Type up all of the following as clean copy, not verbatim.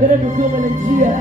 Bila duduk menjia.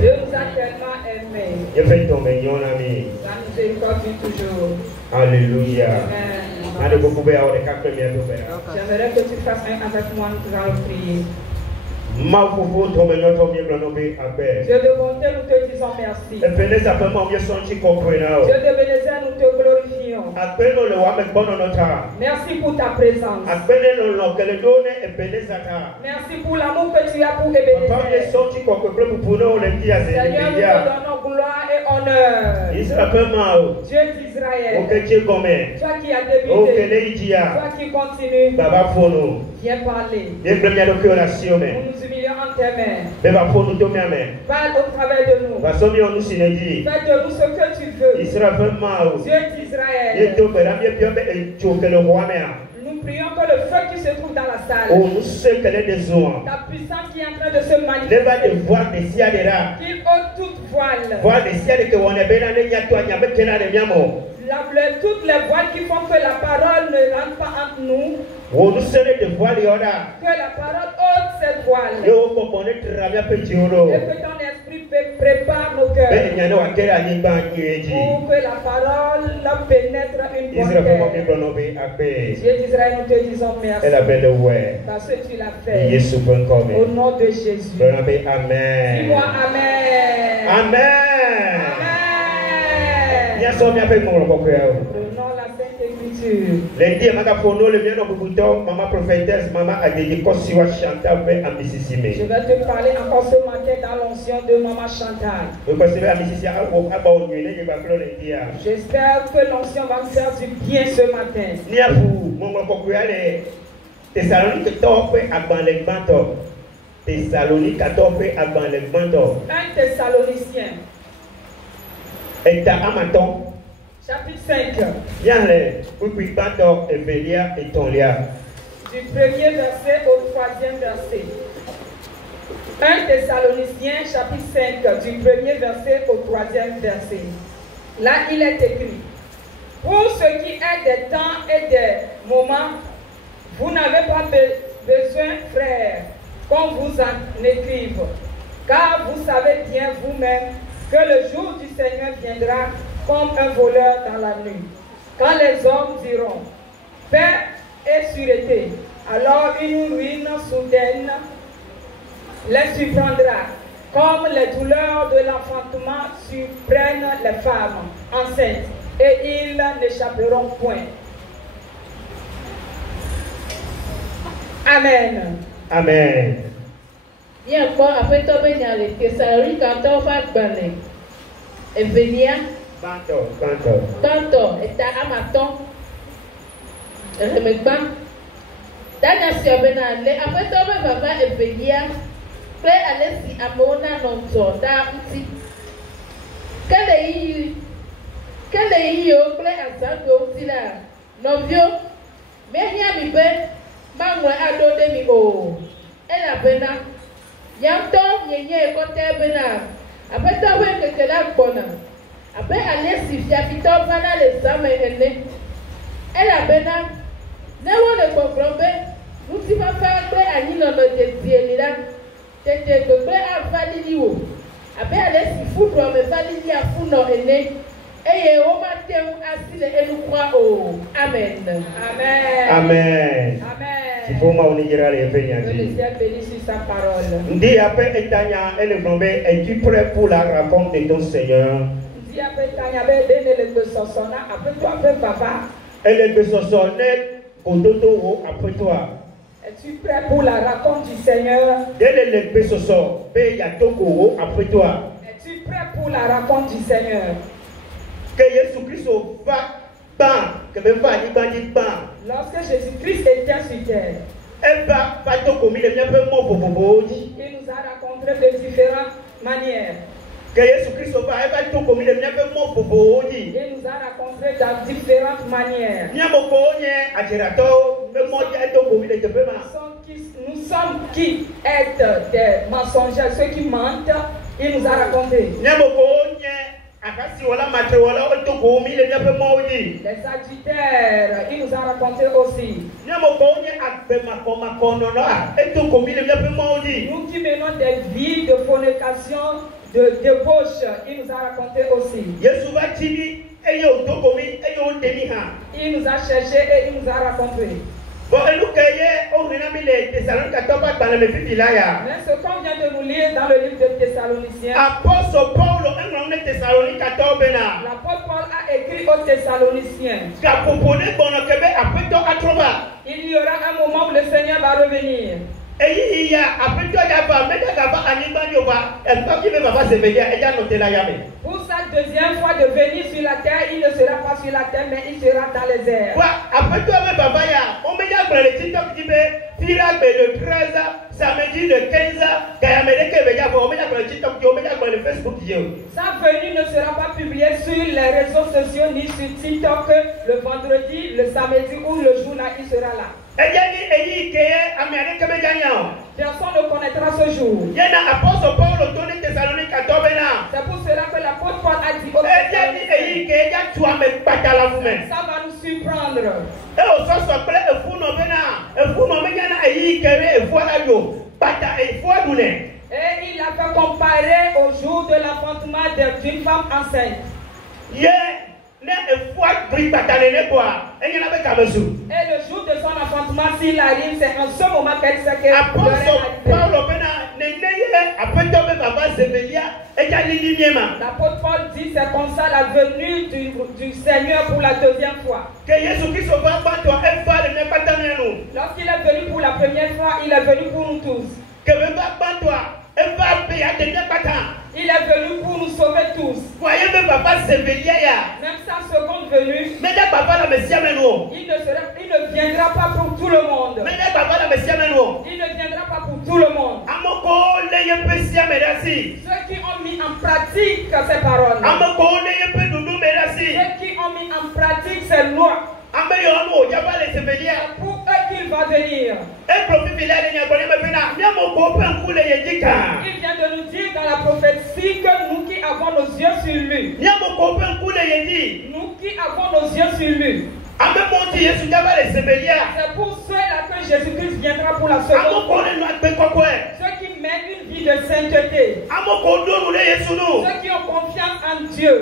Dieu nous a tellement aimés. Je fais tomber mon ami. La miséricorde vit toujours. Alléluia. Amen. J'aimerais que tu fasses un avec moi, nous allons prier. Dieu de bonté, nous te disons merci. Dieu de Bénézère, nous te glorifions. Merci pour ta présence. Merci pour l'amour que tu as pour Ebenezer. Seigneur, nous te donnons gloire et honneur. Dieu d'Israël. Toi qui as débuté. Toi qui continues. Viens parler. Nous nous humilions en tes mains. Parle au travers de nous. Fais de nous ce que tu veux. Dieu d'Israël. Nous prions que le feu qui se trouve dans la salle, ta puissance qui est en train de se manifester, qu'il ôte toute voile. Toutes les voiles qui font que la parole ne rentre pas entre nous, que la parole ôte cette voile, et que ton esprit prépare nos cœurs pour que la parole pénètre une bonne terre. Dieu d'Israël, nous te disons merci parce que tu l'as fait. Au nom de Jésus. Dis-moi Amen. Amen. Prenons la Sainte Écriture. Je vais te parler encore ce matin dans l'onction de Maman Chantal. J'espère que l'onction va me faire du bien ce matin. Un Thessaloniciens. Chapitre 5. Du premier verset au troisième verset. 1 Thessaloniciens chapitre 5, du premier verset au troisième verset. Là, il est écrit: pour ce qui est des temps et des moments, vous n'avez pas besoin, frères, qu'on vous en écrive, car vous savez bien vous-même que le jour du Seigneur viendra comme un voleur dans la nuit. Quand les hommes diront paix et sûreté, alors une ruine soudaine les surprendra, comme les douleurs de l'enfantement surprennent les femmes enceintes, et ils n'échapperont point. Amen. Amen. Bien quoi, après toi, il y a les Thessaloniques quand on va gagner. Et venir. Banto. Et ta amaton. Remekban. Dana siobena. Après toi, va et venir. Prêt à laisser à mon annonce. Da petit. Quel est yo prêt à ça aussi là. Novio. Mais rien mi ben. Mangwa ado de mi o. Elle a bena. Yanto yenye kote bena. Après toi, que tu l'as bonne. Après aller si fiapito vana les âmes ene. Elle a bena. Ne wo le comprendre. Nous si va faire près à ni non de dieu là. Tete de près à validi wo. Après aller si foudre me validi à founo ene. Et au matin asile et nous croit au Amen. Amen. Amen. Amen. Il faut m'aunir les Que le ciel bénisse sur sa parole. Ndi après Etania et le Bromé, es-tu prêt pour la rencontre de ton Seigneur? Ndi après Etania et le Besosona, après toi, après papa. Et le Besosona, Kodoto après toi. Es-tu prêt pour la rencontre du Seigneur? Dès le Besosona, Yatoko après toi. Es-tu prêt pour la rencontre du Seigneur? Que Jésus-Christ va ban, que me va ni ban. Lorsque Jésus-Christ était sur terre, il nous a rencontrés de différentes manières. Que Jésus-Christ va tout comme il est bien mot pour Il nous a rencontrés dans différentes manières. Nous sommes qui est des mensongers, ceux qui mentent, il nous a raconté. Les adultères, il nous a raconté aussi. Nous qui menons des vies de fornication, de débauche, il nous a raconté aussi. Il nous a cherché et il nous a raconté. Mais ce qu'on vient de nous lire dans le livre de Thessaloniciens, l'apôtre Paul a écrit aux Thessaloniciens. Il y aura un moment où le Seigneur va revenir. Pour sa deuxième fois de venir sur la terre, il ne sera pas sur la terre, mais il sera dans les airs. Le 13, samedi le 15, sa venue ne sera pas publiée sur les réseaux sociaux ni sur TikTok le vendredi, le samedi ou le jour là, il sera là. Personne ne connaîtra ce jour. C'est pour cela que l'apôtre Paul a dit aux Thessaloniciens, ça va nous surprendre. Et il a fait comparer au jour de l'enfantement d'une femme enceinte. Et le jour de son enfantement, s'il arrive, c'est en ce moment qu'elle sait qu'elle l'apôtre Paul dit c'est comme ça la venue du Seigneur pour la deuxième fois. Lorsqu'il est venu pour la première fois, il est venu pour nous tous. Il est venu pour nous sauver tous. Même sa seconde venue, il ne viendra pas pour tout le monde. Il ne viendra pas pour tout le monde. Ceux qui ont mis en pratique ces paroles, ceux qui ont mis en pratique ces lois, pour eux qu'il va venir. Il vient de nous dire dans la prophétie que nous qui avons nos yeux sur lui, nous qui avons nos yeux sur lui, c'est pour ceux-là que Jésus-Christ viendra pour la seconde fois. Ceux qui mènent une vie de sainteté, ceux qui ont confiance en Dieu,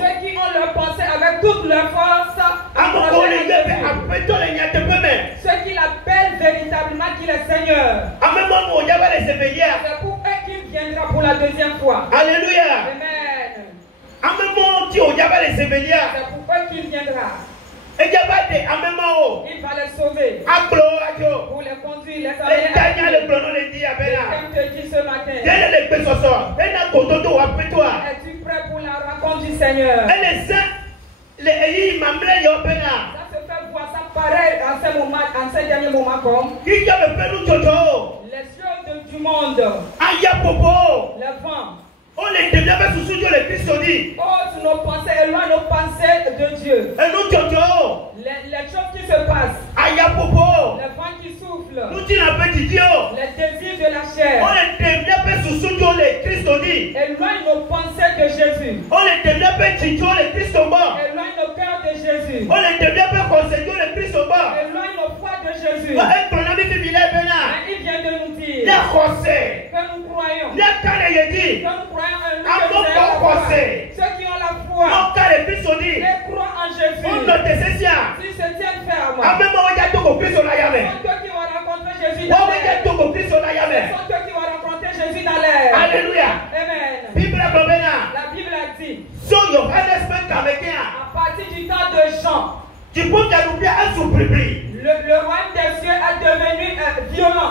ceux qui ont leur pensée avec toute leur force, ceux qui l'appellent véritablement qu'il est Seigneur. C'est pour eux qu'il viendra pour la deuxième fois. Alléluia. Amen. C'est pour eux qu'il viendra. Il va les sauver. Pour les conduire, les amener. Comme te dit ce matin, es-tu prêt pour la rencontre du Seigneur? Ça se fait voir ça pareil en ce dernier moment comme les cieux du monde, le vent. On les devient sous les Christ dit. Oh, nos pensées, éloigne nos pensées de Dieu. Les choses qui se passent. Le vent qui souffle. Les désirs de la chair. On les devient sous les Christ dit. Éloigne nos pensées de Jésus. On les devient les Christ mort. Éloigne nos cœurs de Jésus. On les devient conseiller les Christ mort. Éloigne nos foi de Jésus. Il vient de nous dire que nous croyons. Que nous croyons ceux qui ont la foi et croient en Jésus, s'ils se tiennent fermes, ce sont ceux qui vont rencontrer Jésus dans l'air. Ce sont ceux qui vont rencontrer Jésus dans l'air. Alléluia. Amen. La Bible a dit à partir du temps de Jean, le royaume des cieux est devenu violent.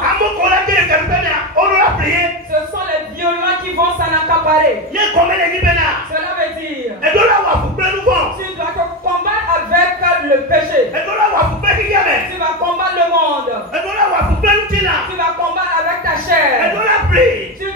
Ce sont les violents qui vont s'en accaparer. Cela veut dire tu dois combattre avec le péché. Tu vas combattre le monde. Tu vas combattre avec ta chair. Tu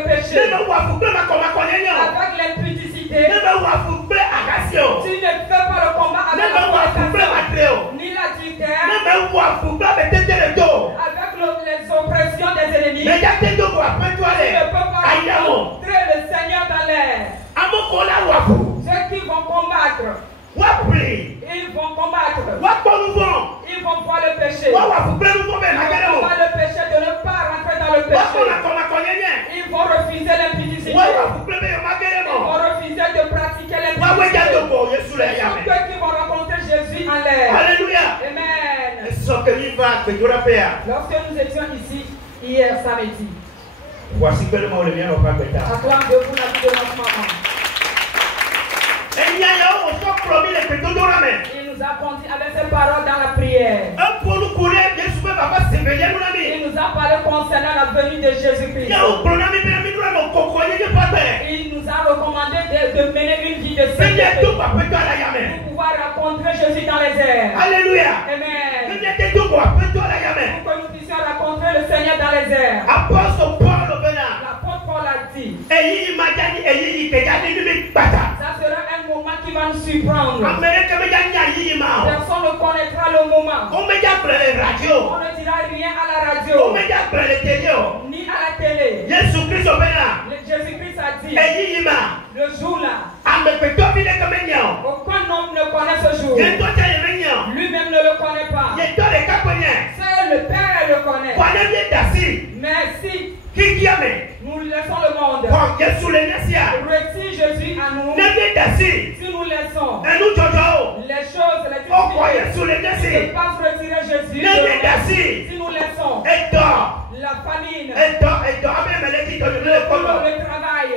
le péché, Ne me wafu pe ma koma konyenyo. avec l'impudicité, Ne me wafu pe agasio. tu ne fais pas le combat Ne avec me la wafu pe fornication, matreo. ni l'adultère, Ne me wafu pe betete le do. avec les oppressions des ennemis. Me jate do ko ape to Tu ale. ne peux pas Ayamo. rencontrer le Seigneur dans l'air. Amoko la wafu. Ceux qui vont combattre, Wapri. ils vont combattre. Wakonuvon. Ils vont voir le péché. Wa wafu pe nuvo be Ils na vont gere o. voir le péché de ne pas rentrer dans le péché. Wakona koma konyenye. Ils vont refuser l'impudicité. Wa wafu pe be yo magere Ils vont mo. refuser de pratiquer Wa we jate l'impudicité. ko Yesu le Tous yame. ceux qui vont rencontrer Jésus en l'air. Alléluia. Amen. Soke mi va gbedora pe ya. Lorsque nous étions ici hier samedi, Voici que le mot le mien au pas bêta. acclame debout la vie de notre maman. Et il y a on s'en promis les pétos dans la main. Il nous a conduit avec ses paroles dans la prière. Un pour nous courir, bien sûr, papa, c'est bien mon ami. Il nous a parlé concernant la venue de Il Jésus-Christ. y a un problème, mais nous avons compris que papa. Il nous a recommandé de mener une vie de C'est bien sainteté tout, papa, toi la yamé. pour pouvoir rencontrer Jésus dans les airs. Alléluia. Amen. C'est bien tout, papa, toi la yamé. Pour que nous puissions rencontrer le Seigneur dans les airs. Apôtre Paul au Bénin. L'apôtre Paul a dit, Et il m'a dit, et il t'a dit, il bata. ça sera un moment qui va nous surprendre. Amérique, mais il y a il m'a. Personne ne connaîtra le moment. On me dit après les radios. On ne dira rien à la radio, On me dit après les télé. ni à la télé. Jésus Christ au Bénin. Jésus-Christ a dit, Et il m'a. le jour-là, Amekutoa vile kama nyao. aucun homme ne connaît ce jour. Yentoka yemenyo. Lui-même ne le connaît pas. Yetole kakonye. Seul le Père le connaît. Kwa nini dasi? Mais si Kikiame. nous laissons le monde, Kwa Yesu le nyasia. retire Jésus à nous, Nani dasi? si nous laissons Enu jojo. les choses, les Okwa difficultés Yesu le qui nyasi. se passent, retirer Jésus, Nani dasi? si nous laissons Edo. la famine, Edo. Abe meleki to le kono. le travail,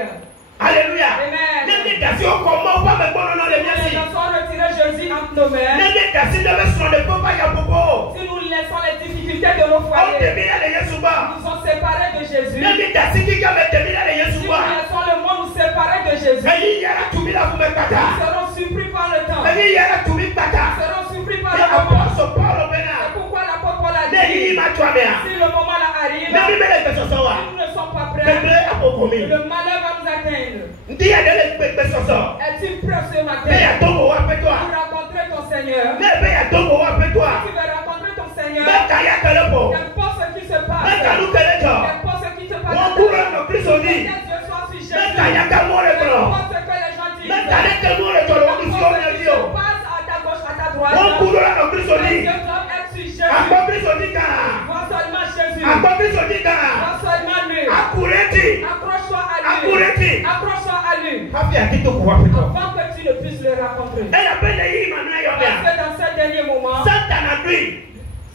Alléluia. Amen. Nani dasi okoma wa me bono no le si nous nyasi. laissons retirer Jésus entre nos mains, Nani dasi ne me son le papa ya popo. si nous laissons les difficultés de nos On te foyers, mira le Yesu ba. nous sommes séparés de Jésus, Nani dasi kikame te mira le si Yesu nous ba. laissons le monde nous séparer de Jésus, Eyi yara tumila kume nous kata. serons surpris par le temps, Eyi yara tumi nous kata. serons surpris par Ya le moment. apôtre Paul C'est Bénin. pourquoi l'apôtre Paul a Ne yi dit, ma chwa mea. si le moment là arrive, Ne bi mele peso so wa. nous ne sommes pas prêts, Bebe apokomi. le malheur va nous atteindre. Ndi ya dele peso so. Es-tu prêt ce Ne matin ya tongo wa pe pour toi. rencontrer ton Seigneur? Ne be ya tongo wa pe toi. Tu veux rencontrer ton Seigneur, Ne ka ya kele po. qu'importe ce qui se Ne passe, ka lu kele jo. qu'importe ce qui se passe, Won kuro no Kristo que ni. Dieu soit sur Ne ka Jésus, ya ka mo le kro. qu'importe ce que les gens disent, Ne ka le ke mo le kro wo Kristo qu'importe ni ce qui di o. se passe à ta gauche, à ta droite, Won kuro no Kristo les ni. yeux doivent être sur Jésus. Akọ Kristo ni ka. Vois seulement Jésus. Akọ Kristo ni ka. Vois seulement lui. Akureti. Accroche-toi à lui. Akureti. Accroche-toi à lui. Hafi akito ko wa pe toi. Avant que tu ne puisses le rencontrer. E ya pe le yi ma na yo Parce bea. que dans ce dernier moment, Satan a lui.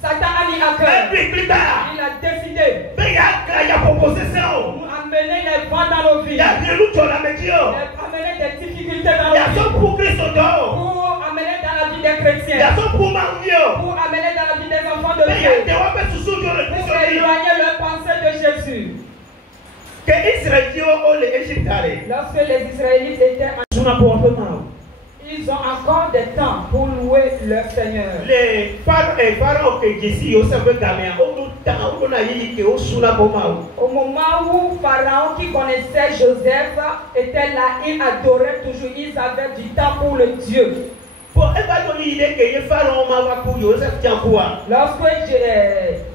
Satan a mis à cœur. Every clipper. Il a décidé Be ya ka ya possession. de nous amener les vents dans nos vies. Ya biru cho la metio. Amener des difficultés dans Ya nos so vies. pour Kristo do. Pour amener dans la vie des Ya chrétiens. so pour ma yo. Pour amener dans la vie des enfants de Be ya te Dieu. wa pe susu jo le Pour Kristo ni. éloigner leurs pensées de Jésus. Que Israël yo o le Égyptare. Lorsque les Israélites étaient en Suna pour un peu mal. ils ont encore des temps pour louer leur Seigneur. Les pharaons que Jésus yo se veut gamer. O do ta o na yi ke o suna pour mal. Au moment où Pharaon qui connaissait Joseph était là, il adorait toujours, ils avaient du temps pour le Dieu. Pour e ba do ni ile ke ye pharaon ma wa ku Joseph tian quoi. Lorsque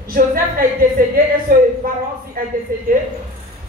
Joseph est décédé et ce Pharaon aussi est décédé,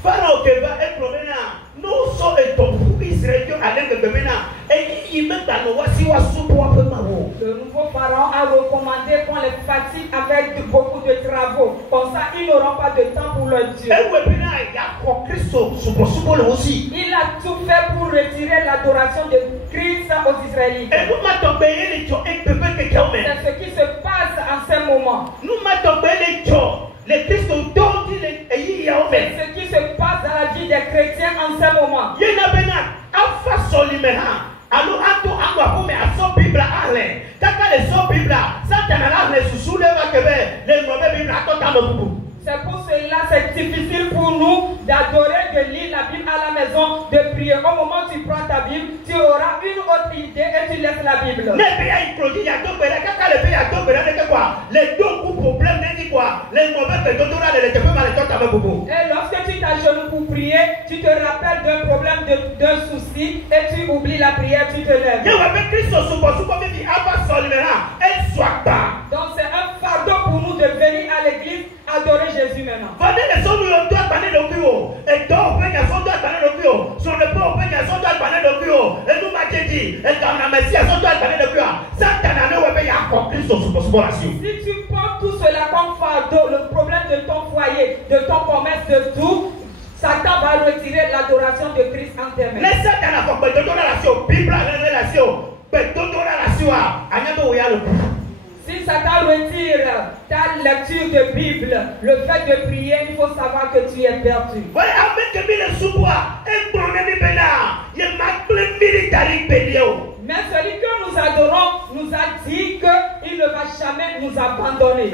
Pharaon que va être promenant. Nous sommes et ton pour Israël yo aller que bena. Et il me ta no wa si wa su pour un peu mal. le nouveau Pharaon a recommandé qu'on les fatigue avec beaucoup de travaux. Comme ça, ils n'auront pas de temps pour leur Dieu. E we bena ya ko Kristo supo le aussi. Il a tout fait pour retirer l'adoration de Christ aux Israélites. Et nous m'a tombé les cho et pepe que kame. C'est ce qui se passe en ce moment. Nous m'a tombé les cho. Les Christo dont il est yi ya o C'est me. ce qui se passe dans la vie des chrétiens en ce moment. Ye na bena afa solimeha. Alo ato agwa ko me aso Biblia ale. Kaka le so Biblia. Satan ala le susu le va kebe. Le ngobe Biblia to ta mo bubu. C'est pour cela c'est difficile pour nous d'adorer, de lire la Bible à la maison, de prier. Au moment où tu prends ta Bible, tu auras une autre idée et tu laisses la Bible. Les deux coups problèmes, les mauvais et lorsque tu t'agenouilles pour prier, tu te rappelles d'un problème, d'un souci, et tu oublies la prière, tu te lèves. Donc c'est un fardeau pour nous de venir à l'église adorer Jésus maintenant. Si tu prends tout cela comme fardeau, le problème de ton foyer, de ton commerce, de tout, Satan va retirer l'adoration de Christ en tes mains. Si Satan retire ta lecture de Bible, le fait de prier, il faut savoir que tu es perdu. Mais celui que nous adorons nous a dit qu'il ne va jamais nous abandonner.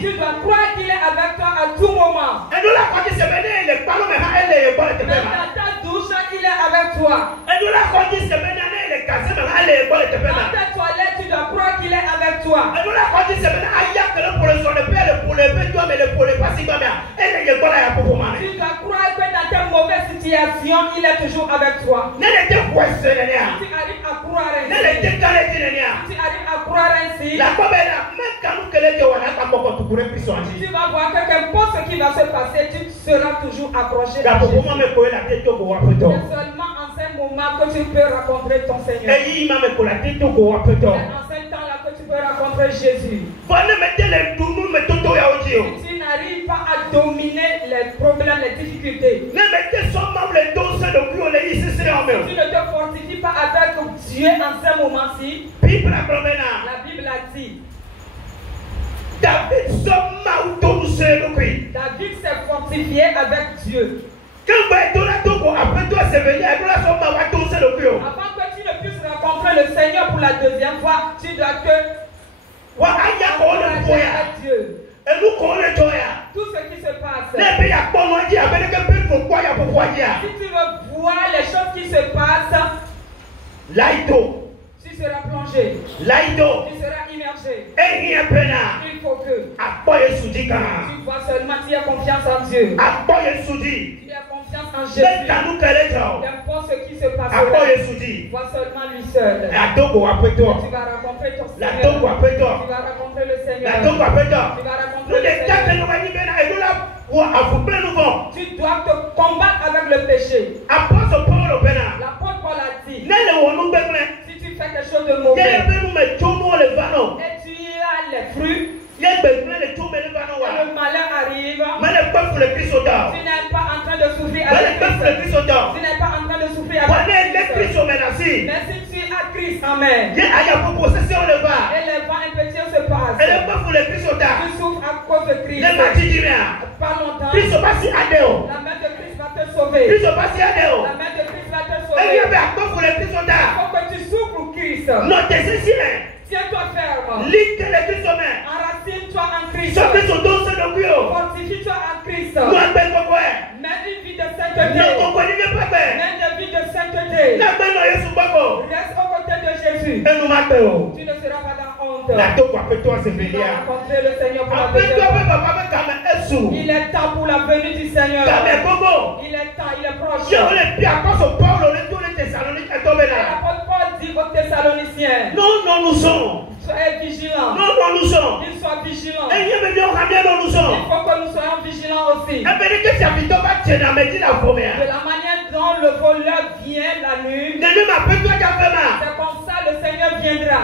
Tu dois croire qu'il est avec toi à tout moment. Même dans ta douche, il est avec toi. Dans ta toilette, tu dois croire qu'il est avec toi. Tu dois croire que dans tes mauvaises situations, il est toujours avec toi. Si tu arrives à croire ainsi, tu vas voir que qu'importe ce qui va se passer, tu seras toujours accroché à Jésus. C'est seulement en ce moment que tu peux rencontrer ton Seigneur. C'est en ce temps-là que tu peux rencontrer Jésus. Si tu n'arrives pas à dominer les problèmes, les difficultés, si tu ne te fortifies pas avec Dieu en ce moment-ci, la Bible a dit, David s'est fortifié avec Dieu. Avant que tu ne puisses rencontrer le Seigneur pour la deuxième fois, tu dois te encourager à Dieu. Tout ce qui se passe. Si tu veux voir les choses qui se passent, tu seras plongé. Tu seras immergé. Il faut que tu vois seulement, tu as confiance en Dieu. Tu as confiance en Jésus. N'importe ce qui se passe, vois seulement lui seul. Tu vas rencontrer ton Seigneur. Tu vas rencontrer le Seigneur. Tu vas rencontrer le Seigneur. Tu dois te combattre avec le péché. L'apôtre Paul a dit, si tu fais quelque chose de mauvais et tu as les fruits, et le malheur arrive, tu n'es pas en train de souffrir avec Christ. Tu n'es pas en train de souffrir avec Christ. Mais si tu as Christ en main, et les vents impétueux se passent, tu souffres à cause de Christ. Pas longtemps, la main de Christ va te sauver. La main de Christ va te sauver. Il faut que tu souffres pour Christ. Tiens-toi ferme. Enracine-toi en Christ. Fortifie-toi en Christ. Mène une vie de sainteté. Mène une vie de sainteté. Reste aux côtés de Jésus. Tu ne seras pas dans honte. Tu vas rencontrer le Seigneur pour la deuxième fois. Il est temps pour la venue du Seigneur. Il est temps, il est proche. L'apôtre Paul dit aux Thessaloniciens, nous sommes. Soyez vigilants. Nous sommes. Ils soient vigilants. Il faut que nous soyons vigilants aussi. De la manière dont le voleur vient la nuit, c'est comme ça le Seigneur viendra.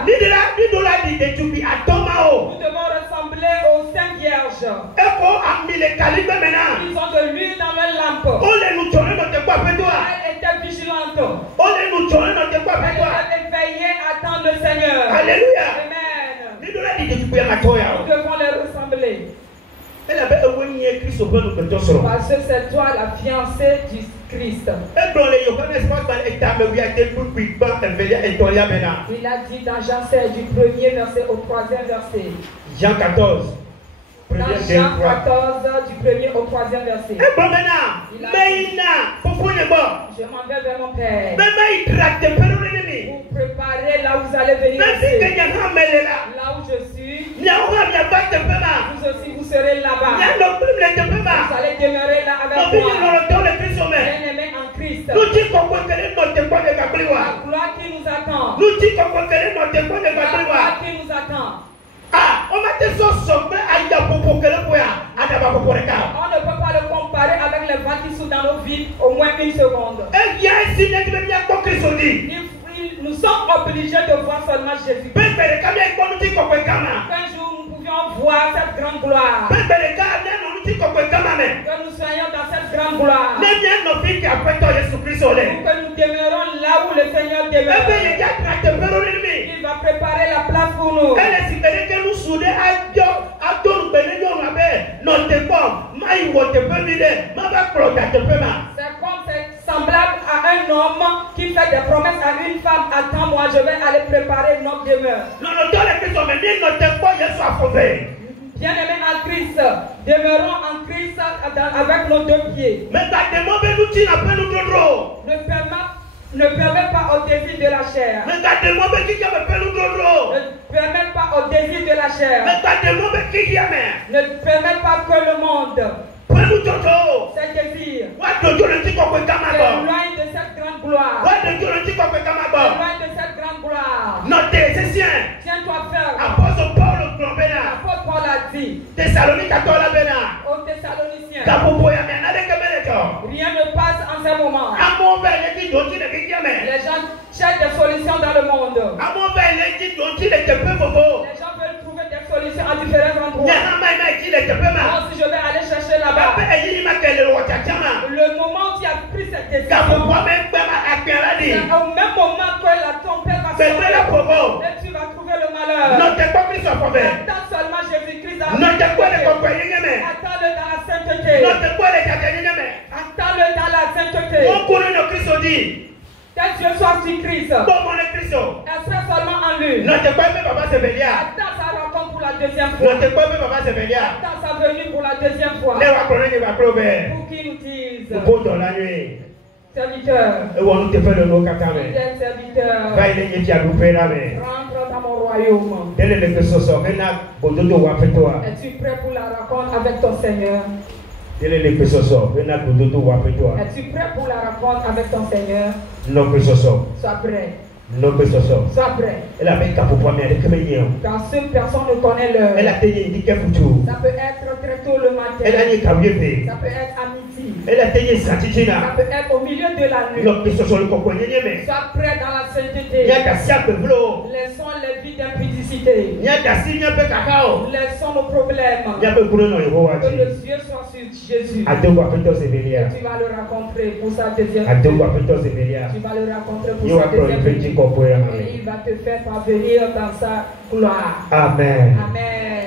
Nous devons ressembler aux saintes vierges. Ils ont de l'huile dans leur lampe. Elle était vigilante. Elle était éveillée à attendre le Seigneur. Alléluia. Amen. Nous devons les ressembler. Parce que c'est toi la fiancée du Christ. Il a dit dans Jean 16 du 1er verset au 3e verset. Jean 14. Dans Jean 14, du 1er au 3e verset. Et bon maintenant, Je m'en vais vers mon Père. Vous Préparez là où vous allez venir. Là où je suis, vous aussi vous serez là-bas. Vous allez demeurer là avec moi. Bien-aimés en Christ. La gloire qui nous attend. La gloire qui nous attend. On ne peut pas le comparer avec les vents qui sont dans nos vies au moins une seconde. Nous sommes obligés de voir seulement Jésus. Un jour nous pouvions voir cette grande gloire. Que nous soyons dans cette grande gloire. Que nous demeurons là où le Seigneur demeure. Il va préparer la place pour nous. C'est comme c'est semblable à un homme qui fait des promesses à une femme. Attends-moi, je vais aller préparer notre demeure. Bien-aimés en Christ, demeurons en Christ avec nos deux pieds. Ne permets pas au désir de la chair. Ne permets pas au désir de la chair. Ne permets pas que le monde, ses désirs, s'éloigne de cette grande gloire. S'éloigne de cette grande gloire. Tiens-toi ferme. L'apôtre Paul a dit aux Thessaloniciens, rien ne passe en ce moment. Les gens cherchent des solutions dans le monde. Les gens veulent trouver des solutions à différents endroits. Moi aussi je vais aller chercher là-bas. Le moment où tu as pris cette décision, c'est au même moment que ton père va sortir et tu vas trouver le malheur. Attends seulement Jésus-Christ. Attends-le dans la sainteté. Attends-le dans la sainteté. Tes yeux soient sur Christ. Espère seulement en lui. Attends sa rencontre pour la deuxième fois. Attends sa venue pour la deuxième fois. Pour qu'il nous dise, serviteur, fidèle serviteur, rentre dans mon royaume. Es-tu prêt pour la rencontre avec ton Seigneur? Es-tu prêt pour la rencontre avec ton Seigneur? Sois prêt. Sois prêt. Car seule personne ne connaît l'heure. Ça peut être très tôt le matin. Ça peut être à midi. Ça peut être au milieu de la nuit. Sois prêt dans la sainteté. Laissons les vies d'impudicité. Laissons nos problèmes. Que les yeux soient sur Jésus. Et tu vas le rencontrer pour sa deuxième vie. Tu vas le rencontrer pour sa deuxième vie. Et il va te faire parvenir dans sa gloire. Amen. Amen.